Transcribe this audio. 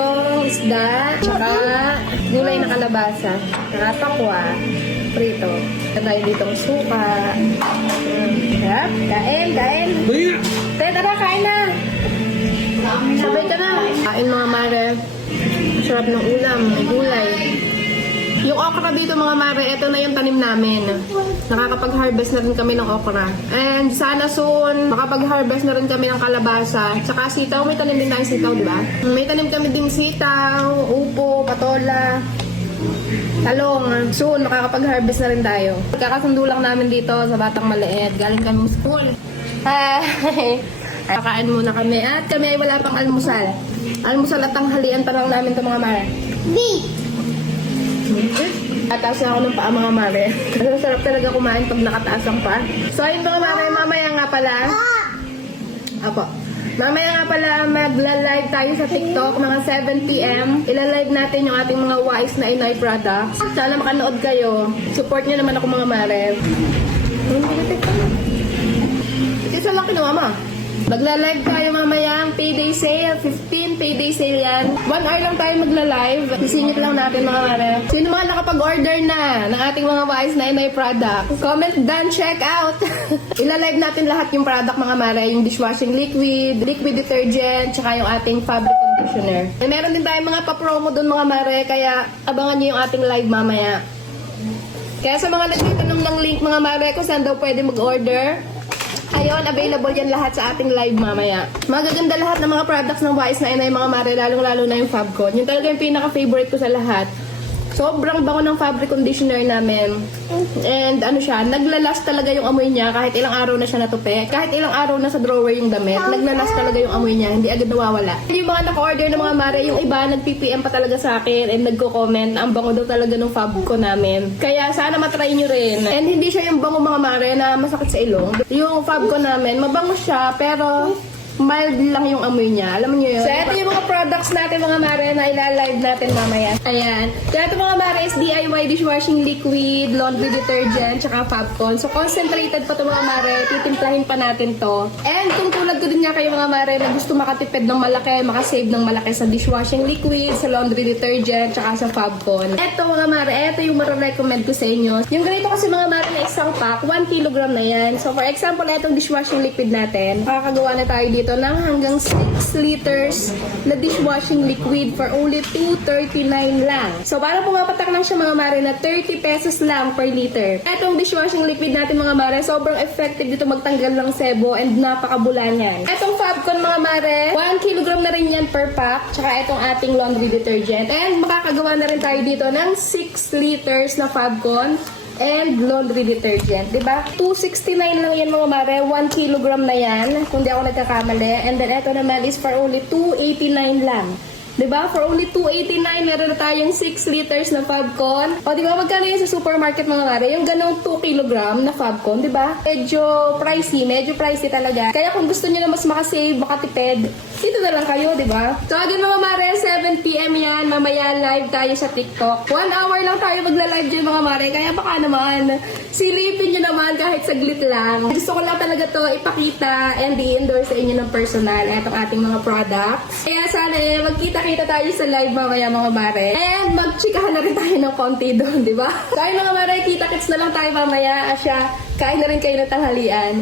ditong isda, tsaka gulay na kalabasa, tsaka pakwa, prito. Meron tayo ditong suka. Sarap. Kain. Tara, kain na. Sabay ka na. Kain mga mare. Sarap ng ulam, may gulay. Yung okra dito mga mare, ito na yung tanim namin. Nakakapag-harvest na rin kami ng okra. And sana soon, makapag-harvest na rin kami ng kalabasa. Tsaka sitaw, may tanim din tayong sitaw, di ba? May tanim kami ding sitaw, upo, patola, talong. Soon, makakapag-harvest na rin tayo. Kakasundo lang namin dito sa Batang Maliit. Galing kami school. Kakain muna kami. At kami ay wala pang almusal. Almusal at tanghalian pa lang namin ito mga mare. Ataas na ako ng paa mga mare. Masarap talaga kumain pag nakataas ang paa. So ayun mga mare, mamaya nga pala. Apo. Mamaya nga pala magla-live tayo sa TikTok mga 7 PM. Ila-live natin yung ating mga wise na Inay products. Sana makanood kayo. Support nyo naman ako mga mare. Isa lang kinuha mo. Magla-live tayo mamaya ang payday sale. 15 payday sale yan. 1 hour lang tayo magla-live. Sisingit lang natin mga mare. Sino mga nakapag-order na ng ating mga wise na Inay product? Comment down, check out. Ila-live natin lahat yung product mga mare. Yung dishwashing liquid, liquid detergent, tsaka yung ating fabric conditioner. Meron din tayong mga pa-promo dun mga mare. Kaya abangan nyo yung ating live mamaya. Kaya sa mga nagtitanong ng link mga mare kung saan daw pwede mag-order, ayun, available yan lahat sa ating live mamaya. Magaganda lahat ng mga products ng Wise na Inay mga mare, lalong-lalo na yung Fabcon. Yung talaga yung pinaka-favorite ko sa lahat. Sobrang bango ng fabric conditioner namin. And ano siya, naglalast talaga yung amoy niya kahit ilang araw na siya natupi. Kahit ilang araw na sa drawer yung damit, naglalast talaga yung amoy niya, hindi agad nawawala. Yung mga naka-order ng mga mare, yung iba nag-PPM pa talaga sa akin and nagko-comment, ang bango daw talaga ng Fabcon namin. Kaya sana matry nyo rin. And hindi siya yung bango mga mare na masakit sa ilong. Yung Fabcon namin, mabango siya pero mild lang yung amoy niya. Alam niyo yun? So, ito yung mga products natin mga mare na ilalive natin mamaya. Ayan. So, ito mga mare is DIY dishwashing liquid, laundry detergent, tsaka Fabcon. So, concentrated pa ito mga mare. Titimplahin pa natin to. And kung tulad ko din nga kayo mga mare na gusto makatipid ng malaki, makasave ng malaki sa dishwashing liquid, sa laundry detergent, tsaka sa Fabcon. Ito mga mare, ito yung mara-recommend ko sa inyo. Yung ganito kasi mga mare na isang pack, 1 kilogram na yan. So, for example, itong dishwashing liquid natin, makakagawa na tayo dito ng hanggang 6 liters na dishwashing liquid for only 239 lang. So, para pumapatak lang siya mga mare na 30 pesos lang per liter. Etong dishwashing liquid natin mga mare, sobrang effective dito magtanggal ng sebo and napakabulan yan. Etong Fabcon mga mare, 1 kilogram na rin yan per pack. Tsaka etong ating laundry detergent. And makakagawa na rin tayo dito ng 6 liters na Fabcon and laundry detergent, diba? 269 lang yan mga mare, 1 kilogram na yan, kung di ako nagkakamali. And then, ito naman is for only 289 lang. Diba? For only 289, meron na tayong 6 liters na Fabcon. O, diba? Magkano yun sa supermarket mga mare? Yung ganong 2 kilogram na Fabcon, diba? Medyo pricey talaga. Kaya kung gusto nyo na mas makasave, makatipid, dito na lang kayo, diba? So, again mga mare, 7 PM yan. Mamaya live tayo sa TikTok. 1 hour lang tayo magla-live dyan mga mare. Kaya baka naman, silipin nyo naman kahit saglit lang. Gusto ko lang talaga to ipakita and i-endorse sa inyo ng personal itong ating mga products. Kaya sana magkita-kita tayo sa live mamaya mga mare. And magchikahan na rin tayo ng konti doon, di ba? Kaya mga mare, kita-kits na lang tayo mamaya. Asya, kain na rin kayo ng tanghalian.